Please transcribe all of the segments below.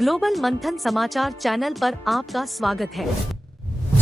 Global मंथन समाचार channel पर आपका स्वागत है।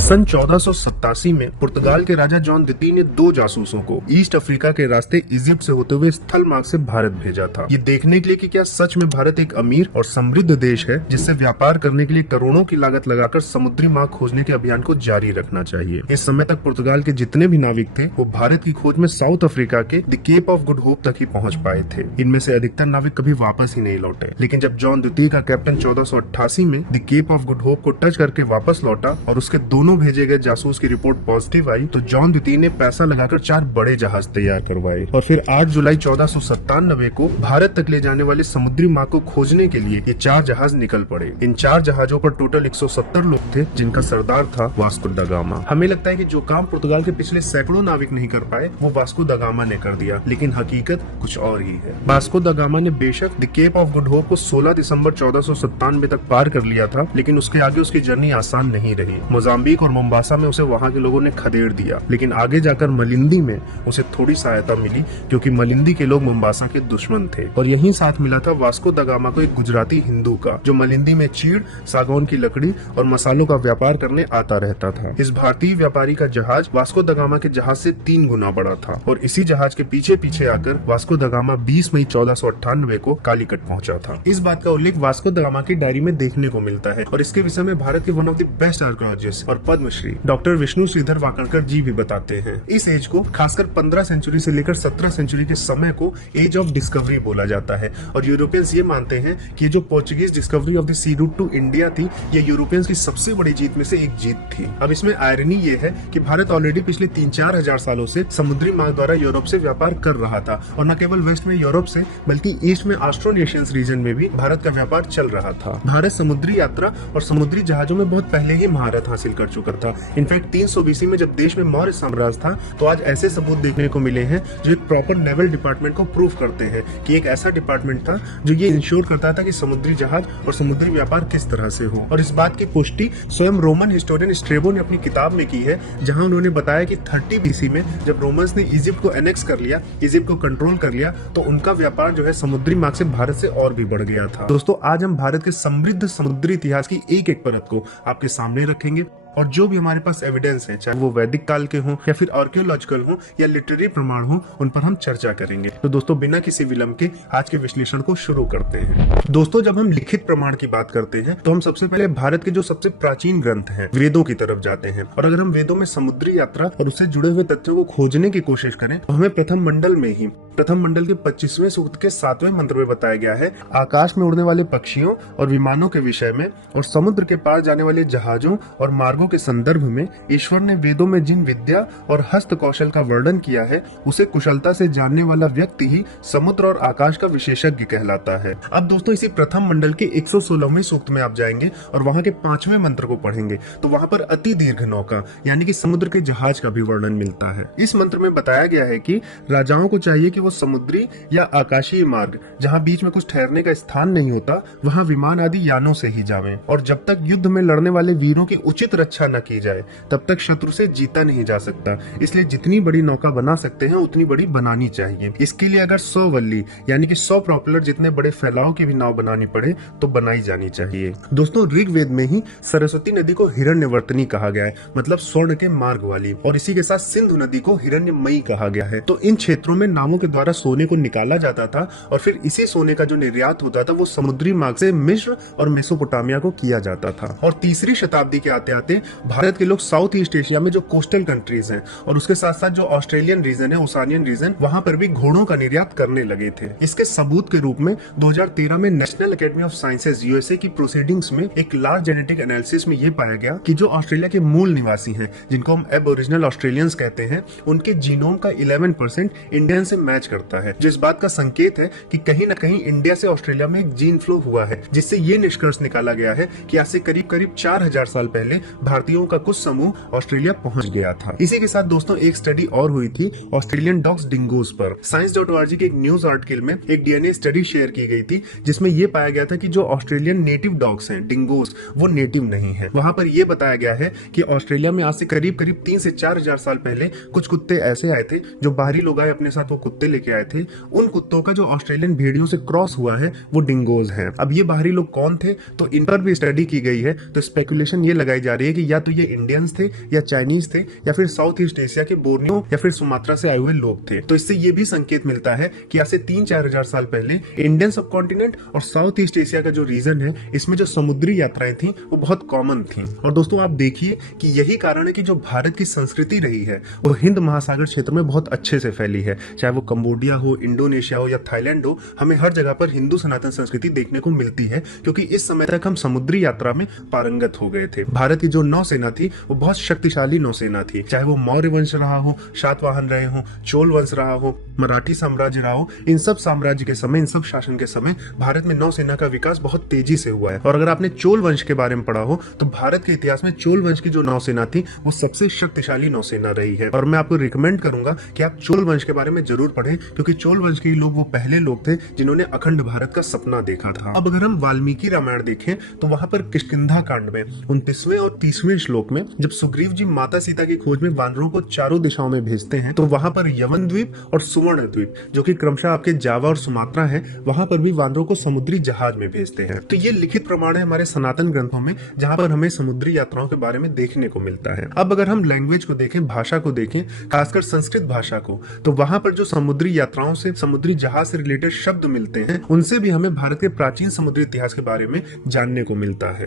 सन 1487 में पुर्तगाल के राजा जॉन द्वितीय ने 2 जासूसों को ईस्ट अफ्रीका के रास्ते इजिप्ट से होते हुए स्थल मार्ग से भारत भेजा था। ये देखने के लिए कि क्या सच में भारत एक अमीर और समृद्ध देश है जिससे व्यापार करने के लिए करोड़ों की लागत लगाकर समुद्री मार्ग खोजने के अभियान को जारी रखना चाहिए। इस समय तक पुर्तगाल के जितने भी नाविक थे वो भारत की खोज में साउथ अफ्रीका के the Cape of Good Hope तक ही पहुंच पाए थे। इनमें से अधिकतर नाविक कभी वापस ही नहीं लौटे, लेकिन जब जॉन द्वितीय का कैप्टन 1488 में the Cape of Good Hope को टच करके वापस लौटा और उसके दोनों भेजे गए जासूस की रिपोर्ट पॉजिटिव आई तो जॉन द्वितीय ने पैसा लगाकर 4 बड़े जहाज तैयार करवाए और फिर 8 जुलाई 1497 को भारत तक ले जाने वाले समुद्री मार्ग को खोजने के लिए ये 4 जहाज निकल पड़े। इन 4 जहाजों पर टोटल 170 लोग थे, जिनका सरदार था वास्को दा गामा। हमें लगता है कि जो काम पुर्तगाल के पिछले सैकड़ों नाविक नहीं कर पाए वो वास्को दा गामा ने कर दिया, लेकिन हकीकत कुछ और ही है। वास्को दा गामा ने बेशक the Cape of Good Hope को 16 दिसंबर 1497 तक पार कर लिया था, लेकिन उसके आगे उसकी जर्नी आसान नहीं रही। मोजाम्बिक और मोम्बासा में उसे वहां के लोगों ने खदेड़ दिया, लेकिन आगे जाकर मलिंदी में उसे थोड़ी सहायता मिली क्योंकि मलिंदी के लोग मोम्बासा के दुश्मन थे। और यही साथ मिला था वास्को दा गामा को एक गुजराती हिंदू का, जो मलिंदी में चीड़, सागौन की लकड़ी और मसालों का व्यापार करने आता रहता था। इस भारतीय व्यापारी का जहाज वास्को दा गामा के जहाज से 3 गुना बड़ा था और इसी जहाज के पीछे पीछे आकर वास्को दा गामा 20 मई 1498 को कालीकट पहुंचा था। इस बात का उल्लेख वास्को दा गामा की डायरी में देखने को मिलता है और इसके विषय में भारत के one of the best archaeologist और पद्मश्री डॉक्टर विष्णु श्रीधर वाकणकर जी भी बताते हैं। इस एज को खासकर 15 सेंचुरी से लेकर 17 सेंचुरी के समय को एज ऑफ डिस्कवरी बोला जाता है और यूरोपियंस ये मानते हैं कि जो Portuguese discovery of the sea route to India थी, ये यूरोपियंस की सबसे बड़ी जीत में से एक जीत थी। अब इसमें आयरनी ये है कि भारत ऑलरेडी पिछले 3-4 हजार सालों से समुद्री मार्ग द्वारा यूरोप से व्यापार कर रहा था और न केवल वेस्ट में यूरोप से बल्कि ईस्ट में ऑस्ट्रोनेशियंस रीजन में भी भारत का व्यापार चल रहा था। भारत समुद्री यात्रा और समुद्री जहाजों में बहुत पहले ही महारत हासिल कर चुका था। इनफैक्ट 300 BC में जब देश में मौर्य साम्राज्य था तो आज ऐसे सबूत देखने को मिले हैं जो एक प्रॉपर नेवल डिपार्टमेंट को प्रूव करते हैं कि एक ऐसा डिपार्टमेंट था जो ये इंश्योर करता था कि समुद्री जहाज और समुद्री व्यापार किस तरह से हो। और इस बात की पुष्टि स्वयं रोमन हिस्टोरियन स्ट्रेबो ने अपनी किताब में की है, जहां उन्होंने बताया कि 30 BC में जब रोमन्स ने इजिप्ट को एनेक्स कर लिया, इजिप्ट को कंट्रोल कर लिया, तो उनका व्यापार जो है समुद्री मार्ग से भारत से और भी बढ़ गया था। दोस्तों, आज हम भारत के समृद्ध समुद्री इतिहास की एक एक परत को आपके सामने रखेंगे और जो भी हमारे पास एविडेंस है, चाहे वो वैदिक काल के हों या फिर आर्कियोलॉजिकल हों या लिटरेरी प्रमाण हों, उन पर हम चर्चा करेंगे। तो दोस्तों, बिना किसी विलंब के आज के विश्लेषण को शुरू करते हैं। दोस्तों, जब हम लिखित प्रमाण की बात करते हैं तो हम सबसे पहले भारत के जो सबसे प्राचीन ग्रंथ हैं, वेदों की तरफ जाते हैं। और अगर हम वेदों में समुद्री यात्रा और उससे जुड़े हुए तथ्यों को खोजने की कोशिश करें तो हमें प्रथम मंडल के 25वें सूक्त के 7वें मंत्र में बताया गया है, आकाश में उड़ने वाले पक्षियों और विमानों के विषय में और समुद्र के पार जाने वाले जहाजों और मार्गों के संदर्भ में ईश्वर ने वेदों में जिन विद्या और हस्त कौशल का वर्णन किया है उसे कुशलता से जानने वाला व्यक्ति ही समुद्र और आकाश का विशेषज्ञ कहलाता है। अब दोस्तों, इसी प्रथम मंडल के 116वें सूक्त में आप जाएंगे और वहां के 5वें मंत्र को पढ़ेंगे तो वहां पर अति दीर्घ नौका यानी कि समुद्र के जहाज का भी वर्णन मिलता है। इस मंत्र में बताया गया है कि राजाओं को चाहिए कि वो समुद्री या आकाशीय मार्ग जहाँ बीच में कुछ ठहरने का स्थान नहीं होता वहाँ विमान आदि यानों से ही जावें और जब तक युद्ध में लड़ने वाले वीरों की उचित रक्षा न की जाए तब तक शत्रु से जीता नहीं जा सकता। इसलिए जितनी बड़ी नौका बना सकते हैं उतनी बड़ी बनानी चाहिए। इसके लिए अगर 100 वल्ली यानी कि 100 प्रोपेलर जितने बड़े फैलाव की भी नाव बनानी पड़े तो बनाई जानी चाहिए। दोस्तों, ऋग्वेद में ही सरस्वती नदी को हिरण्यवर्तनी कहा गया है, मतलब स्वर्ण के मार्ग वाली, और इसी के साथ सिंधु नदी को हिरण्यमयी कहा गया है। तो इन क्षेत्रों में नावों के द्वारा सोने को निकाला जाता था और फिर इसी सोने का जो निर्यात होता था वो समुद्री मार्ग से मिस्र और मेसोपोटामिया को किया जाता था। और 3री शताब्दी के आते आते भारत के लोग साउथ ईस्ट एशिया में जो कोस्टल कंट्रीज हैं और उसके साथ साथ जो ऑस्ट्रेलियन रीजन है, ओसानियन रीजन, वहां पर भी घोड़ों का निर्यात करने लगे थे। इसके सबूत के रूप में 2013 में national academy of sciences USA की प्रोसीडिंग्स में एक लार्ज जेनेटिक एनालिसिस में ये पाया गया कि जो ऑस्ट्रेलिया के मूल निवासी हैं, जिनको हम एबोरिजिनल ऑस्ट्रेलियंस कहते हैं, उनके जीनोम का 11% इंडियन से मैच करता है, जो इस बात का संकेत है कि कहीं न कहीं इंडिया से ऑस्ट्रेलिया में एक जीन फ्लो हुआ है, जिससे ये निष्कर्ष निकाला गया है कि आज से करीब 4000 साल पहले भारतीयों का कुछ समूह ऑस्ट्रेलिया पहुंच गया था। इसी के साथ दोस्तों एक स्टडी और हुई थी ऑस्ट्रेलियन डॉग्स डिंगोज पर। Science.org के एक न्यूज आर्टिकल में एक डीएनए स्टडी शेयर की गई थी जिसमें यह पाया गया था कि जो ऑस्ट्रेलियन नेटिव डॉग्स हैं डिंगोज, वो नेटिव नहीं है। वहां पर यह बताया गया है कि ऑस्ट्रेलिया में आज से करीब 3 से 4 हजार साल पहले कुछ कुत्ते ऐसे आए थे, जो बाहरी लोग आए अपने साथ वो कुत्ते लेके आए थे। उन कुत्तों का जो ऑस्ट्रेलियन भेड़ियों से क्रॉस हुआ है वो डिंगोज है। अब ये बाहरी लोग कौन थे, तो इन पर भी स्टडी की गई है। तो स्पेकुलेशन ये लगाई जा रही है कि या तो ये इंडियंस थे या चाइनीज थे या फिर साउथ ईस्ट एशिया के बोर्नियो या फिर सुमात्रा से आए हुए लोग थे। तो इससे ये भी संकेत मिलता है कि आज से 3-4 हजार साल पहले इंडियन सब कॉन्टिनेंट और साउथ ईस्ट एशिया का जो रीजन है, इसमें जो समुद्री यात्राएं थी वो बहुत कॉमन थी। और दोस्तों आप देखिए कि यही कारण है कि जो भारत की संस्कृति रही है वो हिंद महासागर क्षेत्र में बहुत अच्छे से फैली है। चाहे वो कंबोडिया हो, इंडोनेशिया हो या थाईलैंड हो, हमें हर जगह पर हिंदू सनातन संस्कृति देखने को मिलती है, क्योंकि इस समय तक हम समुद्री यात्रा में पारंगत हो गए थे। भारत की जो नौसेना थी वो बहुत शक्तिशाली नौसेना थी। चाहे वो मौर्य वंश रहा हो, सातवाहन रहे हो, चोल वंश रहा हो, मराठी साम्राज्य रहा हो, इन सब साम्राज्य के समय, इन सब शासन के समय भारत में नौसेना का विकास बहुत तेजी से हुआ है। और अगर आपने चोल वंश के बारे में पढ़ा हो तो भारत के इतिहास में चोल वंश की जो नौसेना थी वो सबसे शक्तिशाली नौसेना रही है। और मैं आपको रिकमेंड करूंगा कि आप चोल वंश के बारे में जरूर पढ़ें, क्योंकि चोल वंश के लोग वो पहले लोग थे जिन्होंने अखंड भारत का सपना देखा था। अब अगर हम वाल्मीकि रामायण देखें तो वहां पर किष्किंधा कांड में 29वें और 30वें श्लोक में जब सुग्रीव जी माता सीता की खोज में वानरों को चारों दिशाओं में भेजते हैं, तो वहां पर यवन द्वीप और सुवर्ण द्वीप, जो कि क्रमशः आपके जावा और सुमात्रा है, वहां पर भी वानरों को समुद्री जहाज में भेजते हैं। तो ये लिखित प्रमाण है हमारे सनातन ग्रंथों में, जहां पर हमें समुद्री यात्राओं के बारे में देखने को मिलता है। अब अगर हम लैंग्वेज को देखें, भाषा को देखें, खासकर संस्कृत भाषा को, तो वहां पर जो समुद्री यात्राओं से, समुद्री जहाज से रिलेटेड शब्द मिलते हैं, उनसे भी हमें भारत के प्राचीन समुद्री इतिहास के बारे में जानने को मिलता है।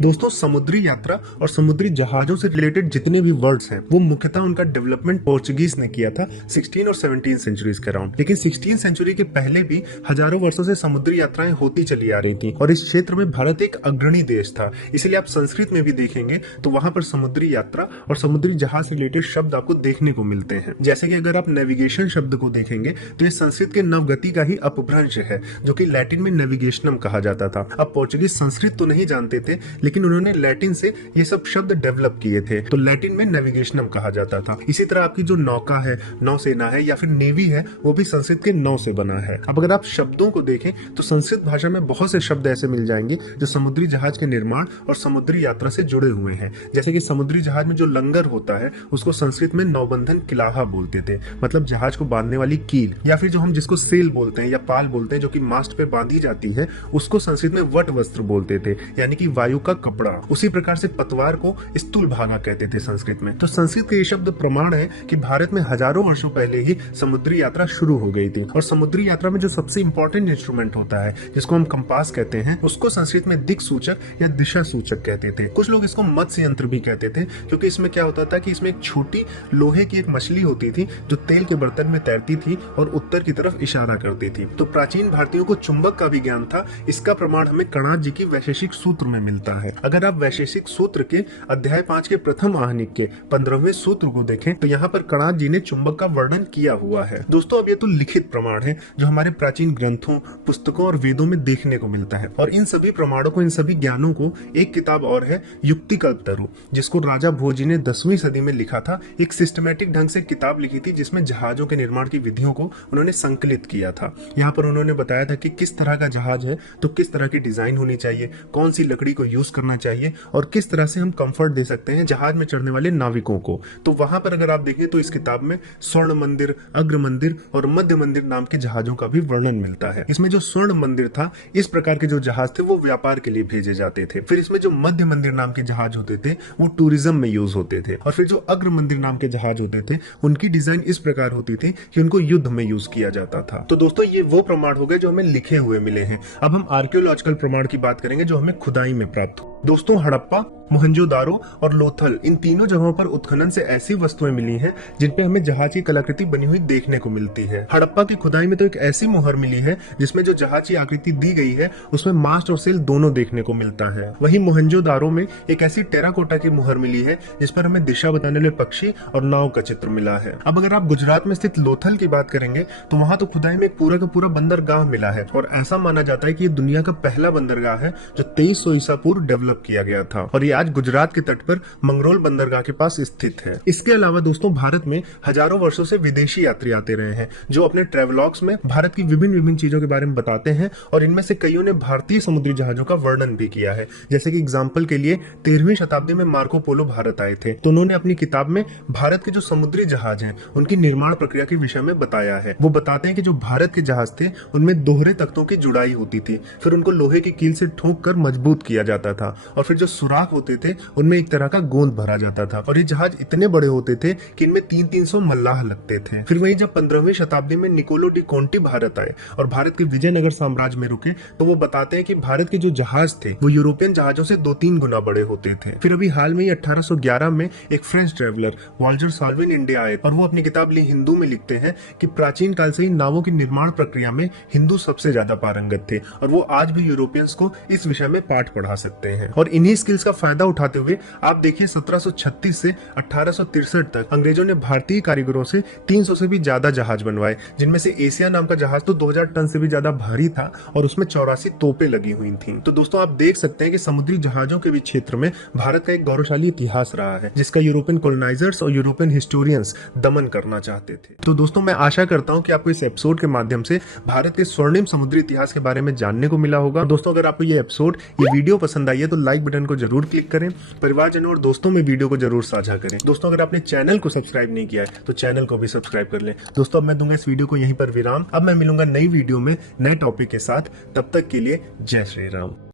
दोस्तों समुद्री यात्रा और समुद्री जहाजों से रिलेटेड जितने भी वर्ड्स हैं वो मुख्यतः उनका डेवलपमेंट पोर्चुगीज ने किया था 16 और 17 सेंचुरीज के अराउंड। लेकिन 16 सेंचुरी के पहले भी हजारों वर्षों से समुद्री यात्राएं होती चली आ रही थी और इस क्षेत्र में भारत एक अग्रणी देश था। इसलिए आप संस्कृत में भी देखेंगे तो वहां पर समुद्री यात्रा और समुद्री जहाज से रिलेटेड शब्द आपको देखने को मिलते हैं। जैसे कि अगर आप नेविगेशन शब्द को देखेंगे तो ये संस्कृत के नवगति का ही अपभ्रंश है, जो कि लैटिन में नेविगेशनम कहा जाता था। अब पोर्चुगीज संस्कृत तो नहीं जानते थे, लेकिन उन्होंने लैटिन से ये सब शब्द डेवलप किए थे, तो लैटिन में नेविगेशनम कहा जाता था। इसी तरह आपकी जो नौका है, नौसेना है या फिर नेवी है, वो भी संस्कृत के नौ से बना है। अब अगर आप शब्दों को देखें तो संस्कृत भाषा में बहुत से शब्द ऐसे मिल जाएंगे जो समुद्री जहाज के निर्माण और समुद्री यात्रा से जुड़े हुए हैं। जैसे कि समुद्री जहाज में जो लंगर होता है उसको संस्कृत में नौबंधन किलाहा बोलते थे, मतलब जहाज को बांधने वाली कील, या फिर जो हम जिसको सेल बोलते हैं या पाल बोलते हैं, जो कि मास्ट पे बांधी जाती है, उसको संस्कृत में वट वस्त्र बोलते थे, यानी कि वायु का कपड़ा। उसी प्रकार से पतवार को स्थूल भागा कहते थे संस्कृत में। तो संस्कृत के ये शब्द प्रमाण है कि भारत में हजारों वर्षों पहले ही समुद्री यात्रा शुरू हो गई थी। और समुद्री यात्रा में जो सबसे इंपॉर्टेंट इंस्ट्रूमेंट होता है, जिसको हम कंपास कहते हैं, उसको संस्कृत में दिक सूचक या दिशा सूचक कहते थे। कुछ लोग इसको मत्स्य यंत्र भी कहते थे, क्योंकि इसमें क्या होता था कि इसमें एक छोटी लोहे की एक मछली होती थी जो तेल के बर्तन में तैरती थी और उत्तर की तरफ इशारा करती थी। तो प्राचीन भारतीयों को चुंबक का भी ज्ञान था। इसका प्रमाण हमें कणाद जी की वैशेषिक सूत्र में मिलता है। अगर आप वैशेषिक सूत्र के अध्याय 5 के प्रथम आहनिक के 15वें सूत्र को देखें तो यहाँ पर कणाद जी ने चुंबक का वर्णन किया हुआ है। दोस्तों अब ये तो लिखित प्रमाण है जो हमारे प्राचीन ग्रंथों, पुस्तकों और वेदों में देखने को मिलता है। और इन सभी प्रमाणों को, इन सभी ज्ञानों को एक किताब और है, युक्ति कल्पतरु, जिसको राजा भोज जी ने 10वीं सदी में लिखा था। एक सिस्टमैटिक ढंग से किताब लिखी थी जिसमें जहाजों के निर्माण की विधियों को उन्होंने संकलित किया था। यहाँ पर उन्होंने बताया था कि किस तरह का जहाज है तो किस तरह की डिजाइन होनी चाहिए, कौन सी लकड़ी को यूज करना चाहिए और किस तरह से हम कंफर्ट दे सकते हैं जहाज में चढ़ने वाले नाविकों को। तो वहां पर अगर आप देखें तो इस किताब में स्वर्ण मंदिर, अग्र मंदिर और मध्य मंदिर नाम के जहाजों का भी वर्णन मिलता है। इसमें जो स्वर्ण मंदिर था, इस प्रकार के जो जहाज थे वो व्यापार के लिए भेजे जाते थे। फिर इसमें जो मध्य मंदिर नाम के जहाज होते थे वो टूरिज्म में यूज होते थे। और फिर जो अग्र मंदिर नाम के जहाज होते थे उनकी डिजाइन इस प्रकार होती थी कि उनको युद्ध में यूज किया जाता था। तो दोस्तों ये वो प्रमाण हो गए जो हमें लिखे हुए मिले हैं। अब हम आर्कियोलॉजिकल प्रमाण की बात करेंगे जो हमें खुदाई में प्राप्त हो। दोस्तों हड़प्पा, मोहनजोदारो और लोथल, इन तीनों जगहों पर उत्खनन से ऐसी वस्तुएं मिली हैं जिन पे हमें जहाज की कलाकृति बनी हुई देखने को मिलती है। हड़प्पा की खुदाई में तो एक ऐसी मोहर मिली है जिसमें जो जहाज की आकृति दी गई है उसमें मास्ट और सेल दोनों देखने को मिलता है। वहीं मोहनजोदारो में एक ऐसी टेराकोटा की मोहर मिली है जिस पर हमें दिशा बताने वाले पक्षी और नाव का चित्र मिला है। अब अगर आप गुजरात में स्थित लोथल की बात करेंगे तो वहां तो खुदाई में एक पूरा का पूरा बंदरगाह मिला है और ऐसा माना जाता है कि ये दुनिया का पहला बंदरगाह है जो 2300 ईसा पूर्व डेवलप डेवलप किया गया था और ये आज गुजरात के तट पर मंगरोल बंदरगाह के पास स्थित है। इसके अलावा दोस्तों भारत में हजारों वर्षों से विदेशी यात्री आते रहे हैं जो अपने ट्रेवलॉग्स में भारत की विभिन्न चीजों के बारे में बताते हैं और इनमें से कईयों ने भारतीय समुद्री जहाजों का वर्णन भी किया है। जैसे कि एग्जाम्पल के लिए 13वीं शताब्दी में मार्को पोलो भारत आए थे तो उन्होंने अपनी किताब में भारत के जो समुद्री जहाज हैं उनकी निर्माण प्रक्रिया के विषय में बताया है। वो बताते हैं कि जो भारत के जहाज थे उनमें दोहरे तख्तों की जुड़ाई होती थी, फिर उनको लोहे की कील से ठोक कर मजबूत किया जाता था और फिर जो सुराख होते थे उनमें एक तरह का गोंद भरा जाता था और ये जहाज इतने बड़े होते थे कि इनमें 300-300 मल्लाह लगते थे। फिर वहीं जब 15वीं शताब्दी में निकोलो डी कोंटी भारत आए और भारत के विजयनगर साम्राज्य में रुके तो वो बताते हैं कि भारत के जो जहाज थे वो यूरोपियन जहाजों से 2-3 गुना बड़े होते थे। फिर अभी हाल में 1811 में एक French traveller Walter Salvin India आए और वो अपनी किताब ली हिंदू में लिखते हैं कि प्राचीन काल से ही नावों की निर्माण प्रक्रिया में हिंदू सबसे ज्यादा पारंगत थे और वो आज भी यूरोपियंस को इस विषय में पाठ पढ़ा सकते हैं। और इन्हीं स्किल्स का फायदा उठाते हुए आप देखिए 1736 से 1863 तक अंग्रेजों ने भारतीय कारीगरों से 300 से भी ज्यादा जहाज बनवाए, जिनमें से एशिया नाम का जहाज तो 2000 टन से भी ज्यादा भारी था और उसमें 84 तोपें लगी हुई थी। तो दोस्तों आप देख सकते हैं कि समुद्री जहाजों के भी क्षेत्र में भारत का एक गौरवशाली इतिहास रहा है जिसका यूरोपियन कॉलोनाइजर्स और यूरोपियन हिस्टोरियंस दमन करना चाहते थे। तो दोस्तों मैं आशा करता हूं कि आपको इस एपिसोड के माध्यम से भारत के स्वर्णिम समुद्री इतिहास के बारे में जानने को मिला होगा। दोस्तों अगर आपको ये एपिसोड ये वीडियो पसंद आई है तो लाइक बटन को जरूर क्लिक करें, परिवारजनों और दोस्तों में वीडियो को जरूर साझा करें। दोस्तों अगर आपने चैनल को सब्सक्राइब नहीं किया है तो चैनल को भी सब्सक्राइब कर लें। दोस्तों अब मैं दूंगा इस वीडियो को यहीं पर विराम। अब मैं मिलूंगा नई वीडियो में नए टॉपिक के साथ, तब तक के लिए जय श्री राम।